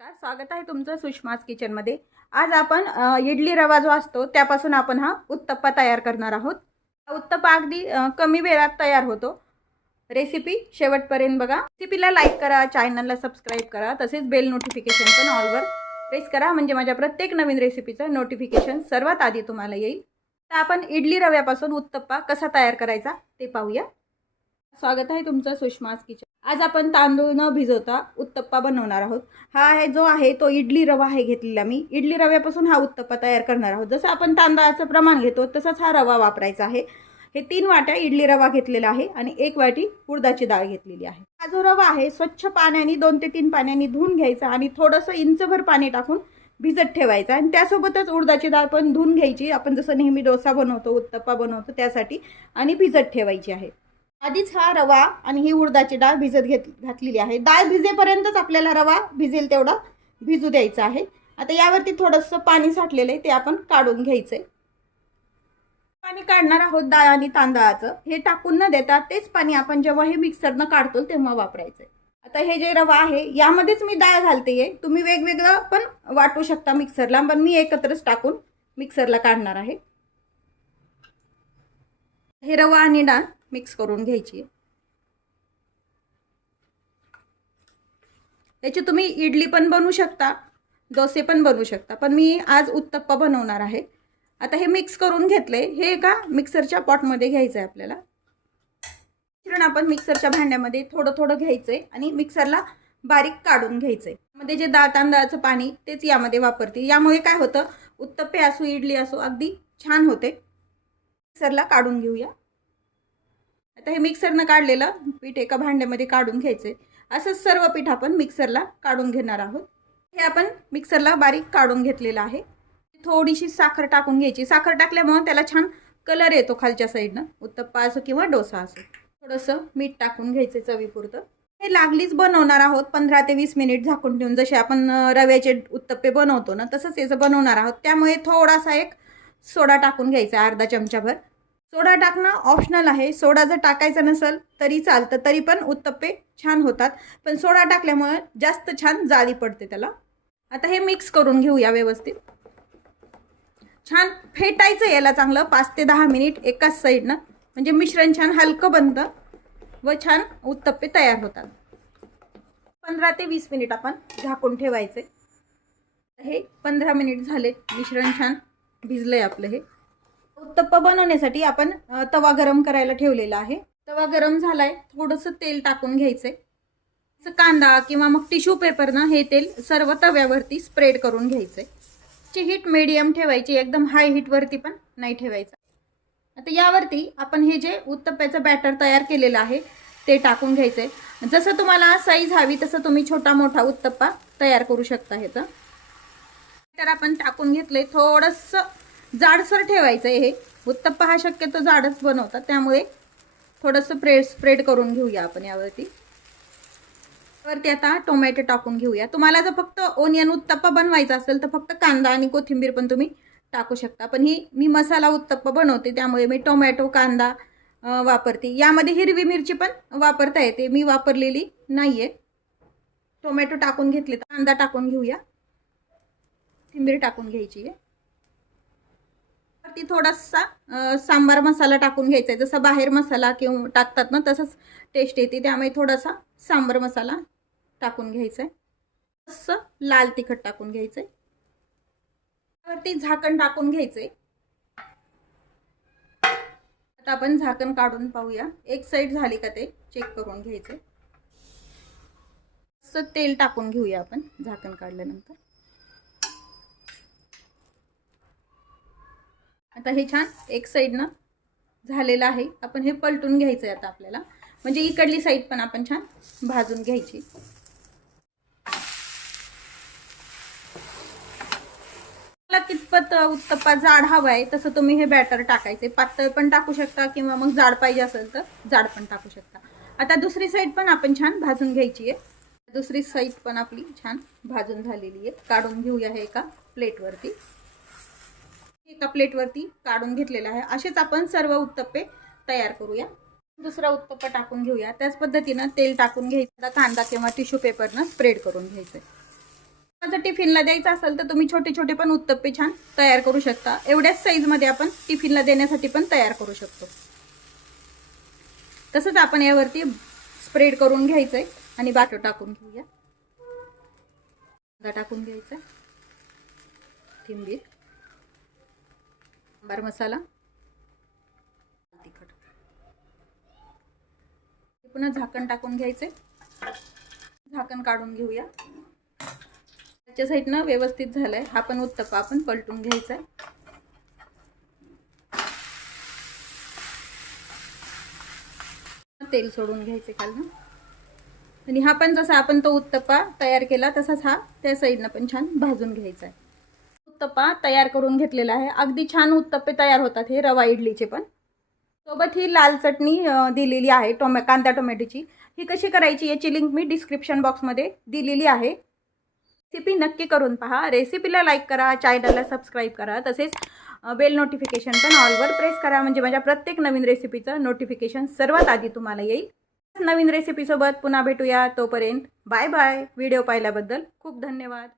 स्वागत आहे तुमचं सुषमाज किचनमध्ये। आज आपण इडली रवा जो असतो त्यापासून आपण हा उत्तप्पा तयार करणार आहोत। हा उत्तप्पा अगदी कमी वेळात तयार होतो। रेसिपी शेवटपर्यंत बघा। रेसिपीला लाईक करा, चॅनलला सबस्क्राइब करा, तसेच बेल नोटिफिकेशन पण ऑलवर प्रेस करा, म्हणजे माझ्या प्रत्येक नवीन रेसिपीचं नोटिफिकेशन सर्वात आधी तुम्हाला येईल। तर आपण इडली रव्यापासून उत्तप्पा कसा तयार करायचा ते पाहूया। स्वागत आहे तुमचं सुषमाज किचन। आज आपण तांदूळ न भिजवता उत्तप्पा बनवणार आहोत। हा आहे जो आहे तो इडली रवा आहे घेतलेला मी। इडली रव्यापासून हा उत्तप्पा तयार करणार आहोत। जसं आपण तांदळाचं प्रमाण घेतो तसंच हा रवा वापरायचा आहे। हे 3 वाट्या इडली रवा घेतलेला आहे आणि 1 वाटी उडदाची डाळ घेतलेली आहे। हा जो रवा आहे स्वच्छ पाण्याने 2 ते 3 पाण्याने धुवून घ्यायचा आणि थोडंसं इंचभर पाणी टाकून भिजत ठेवायचा आणि त्यासोबतच उडदाची डाळ पण धुवून घ्यायची। आपण जसं नेहमी डोसा बनवतो, उत्तप्पा बनवतो त्यासाठी, आणि भिजत ठेवायची आहे। आधीच हा रवा आणि ही उडदाची डाळ भिजत घातलेली आहे। डाळ भिजेपर्यंतच आपल्याला रवा भिजेल तेवढा भिजू द्यायचा आहे। आता यावरती थोडंसं पाणी साठलेलं आहे ते आपण काढून घ्यायचंय। पाणी काढणार आहोत डाळ आणि तांदळाचं। हे टाकून न देता तेच पाणी आपण जेव्हा हे मिक्सरनं काढतो तेव्हा वापरायचंय। आता हे जे रवा आहे यामध्येच मी डाळ घालतेय। तुम्ही वेगवेगळं पण वाटू शकता मिक्सरला, पण मी एकत्रच टाकून मिक्सरला काढणार आहे। हे रवा आणि डाळ मिक्स करून घ्यायची। याची तुम्ही इडली पण बनवू शकता, डोसे पण बनवू शकता, पण मी आज उत्तप्पा बनवणार आहे। आता हे मिक्स करून घेतले। हे एका मिक्सरच्या पॉटमध्ये घ्यायचं आहे आपल्याला। मिश्रण आपण मिक्सरच्या भांड्यामध्ये थोडं थोडं घ्यायचंय आणि मिक्सरला बारीक काढून घ्यायचंय। मध्ये जे डाळ तांदळाचं पाणी तेच यामध्ये वापरते। यामुळे काय होतं, उत्तप्पे असो इडली असो अगदी छान होते। मिक्सरला काढून घेऊया। आता हे मिक्सरनं काढलेलं पीठ एका भांड्यामध्ये काढून घ्यायचे। असं सर्व पीठ आपण मिक्सरला काढून घेणार आहोत। हे आपण मिक्सरला बारीक काढून घेतलेलं आहे। थोडीशी साखर टाकून घ्यायची। साखर टाकल्यामुळे त्याला छान कलर येतो खालच्या साईडनं, उत्तप्पा असो किंवा डोसा असो। थोडंसं मीठ टाकून घ्यायचं चवीपुरतं। हे लागलीच बनवणार आहोत 15 ते 20 मिनिट झाकून ठेवून। जसे आपण रव्याचे उत्तप्पे बनवतो ना तसंच याचं बनवणार आहोत। त्यामुळे थोडासा एक सोडा टाकून घ्यायचा, अर्धा चमचाभर। सोडा टाकणं ऑप्शनल आहे। सोडा जर टाकायचा नसेल तरी चालतं, तरी पण उत्तप्पे छान होतात, पण सोडा टाकल्यामुळे जास्त छान जाळी पडते त्याला। आता हे मिक्स करून घेऊया व्यवस्थित। छान फेटायचं याला चांगलं 5 ते 10 मिनिट एकाच साईडनं, म्हणजे मिश्रण छान हलकं बनतं व छान उत्तप्पे तयार होतात। 15 ते 20 मिनिट आपण झाकून ठेवायचे। हे 15 मिनिट झाले, मिश्रण छान भिजलंय आपलं। हे उत्तप्पा बनवण्यासाठी आपण तवा गरम करायला ठेवलेला आहे। तवा गरम झालाय, थोडंसं तेल टाकून घ्यायचंय। कांदा किंवा मग टिश्यू पेपरनं हे तेल सर्व तव्यावरती स्प्रेड करून घ्यायचंय। ची हीट मीडियम ठेवायची, एकदम हाय हीट वरती पण नाही ठेवायचं। आता यावरती आपण हे जे उत्तप्प्याचं बॅटर तयार केलेलं आहे ते टाकून घ्यायचंय। जसं तुम्हाला साईज हवी तसं तुम्ही छोटा मोठा उत्तप्पा तयार करू शकता। ह्याचं तर आपण टाकून घेतलंय। थोडंसं जाडसर ठेवायचं आहे। हे उत्तप्पा हा शक्यतो जाडच बनवतात, त्यामुळे थोडंसं स्प्रेड करून घेऊया आपण यावरती। आता टोमॅटो टाकून घेऊया। तुम्हाला जर फक्त ओनियन उत्तप्पा बनवायचा असेल तर फक्त कांदा आणि कोथिंबीर पण तुम्ही टाकू शकता, पण मी मसाला उत्तप्पा बनवते त्यामुळे मी टोमॅटो कांदा वापरते। यामध्ये हिरवी मिरची पण वापरता येते, मी वापरलेली नाहीये। टोमॅटो टाकून घेतले, कांदा टाकून घेऊया, कोथिंबीर टाकून घ्यायची आहे। थोडासा सांबार मसाला टाकून घ्यायचा आहे। जसं बाहेर मसाला किंवा टाकतात ना तसंच टेस्ट येते, त्यामुळे थोडासा सांबार मसाला टाकून घ्यायचा आहे। असं लाल तिखट टाकून घ्यायचंय। वरती झाकण टाकून घ्यायचंय। आता आपण झाकण काढून पाहूया, एक साईड झाली का ते चेक करून घ्यायचंय। असं तेल टाकून घेऊया आपण झाकण काढल्यानंतर। आता हे छान एक साईडनं झालेलं आहे। आपण हे पलटून घ्यायचंय आता आपल्याला, म्हणजे इकडली साईड पण आपण छान भाजून घ्यायची। मला कितपत उत्तप्पा जाड हवाय तसं तुम्ही हे बॅटर टाकायचे। पातळ पण टाकू शकता किंवा मग जाड पाहिजे असेल तर जाड पण टाकू शकता। आता दुसरी साईड पण आपण छान भाजून घ्यायची आहे। दुसरी साईड पण आपली छान भाजून झालेली आहे। काढून घेऊया हे एका प्लेटवरती। एका प्लेटवरती काढून घेतलेला आहे। असेच आपण सर्व उत्तप्पे तयार करूया। दुसरा उत्तप्पा टाकून घेऊया। त्याच पद्धतीनं तेल टाकून घ्यायचं, कांदा किंवा टिश्यू पेपरनं स्प्रेड करून घ्यायचं। जर टिफिनला द्यायचं असेल तर तुम्ही छोटे छोटे पण उत्तप्पे छान तयार करू शकता. एवढ्याच साईजमध्ये आपण टिफिनला देण्यासाठी पण तयार करू शकतो. तसंच आपण यावरती स्प्रेड करून घ्यायचंय आणि बटाटा टाकून घेऊया. कांदा टाकून घ्यायचा, कोथिंबीर, सांबार मसाला, तिखट. पुन्हा झाकण टाकून घ्यायचे. झाकण काढून घेऊया. त्याच्या साईडनं व्यवस्थित झालंय. हा पण उत्तप्पा आपण पलटून घ्यायचा आहे. तेल सोडून घ्यायचे खालनं. आणि हा पण जसा आपण तो उत्तप्पा तयार केला तसाच हा त्या साईडनं पण छान भाजून घ्यायचा आहे. उत्तप्पा तयार करून घेतलेला आहे. अगदी छान उत्तप्पे तयार होतात हे रवा इडलीचे पण. सोबत ही लाल चटणी दिलेली आहे कांदा टोमॅटोची. ही कशी करायची याची लिंक मी डिस्क्रिप्शन बॉक्समध्ये दिलेली आहे. रेसिपी नक्की करून पहा. रेसिपीला लाईक करा, चॅनलला सबस्क्राईब करा, तसेच बेल नोटिफिकेशन पण ऑलवर प्रेस करा, म्हणजे माझ्या प्रत्येक नवीन रेसिपीचं नोटिफिकेशन सर्वात आधी तुम्हाला येईल. नवीन रेसिपीसोबत पुन्हा भेटूया. तोपर्यंत बाय बाय. व्हिडिओ पाहिल्याबद्दल खूप धन्यवाद.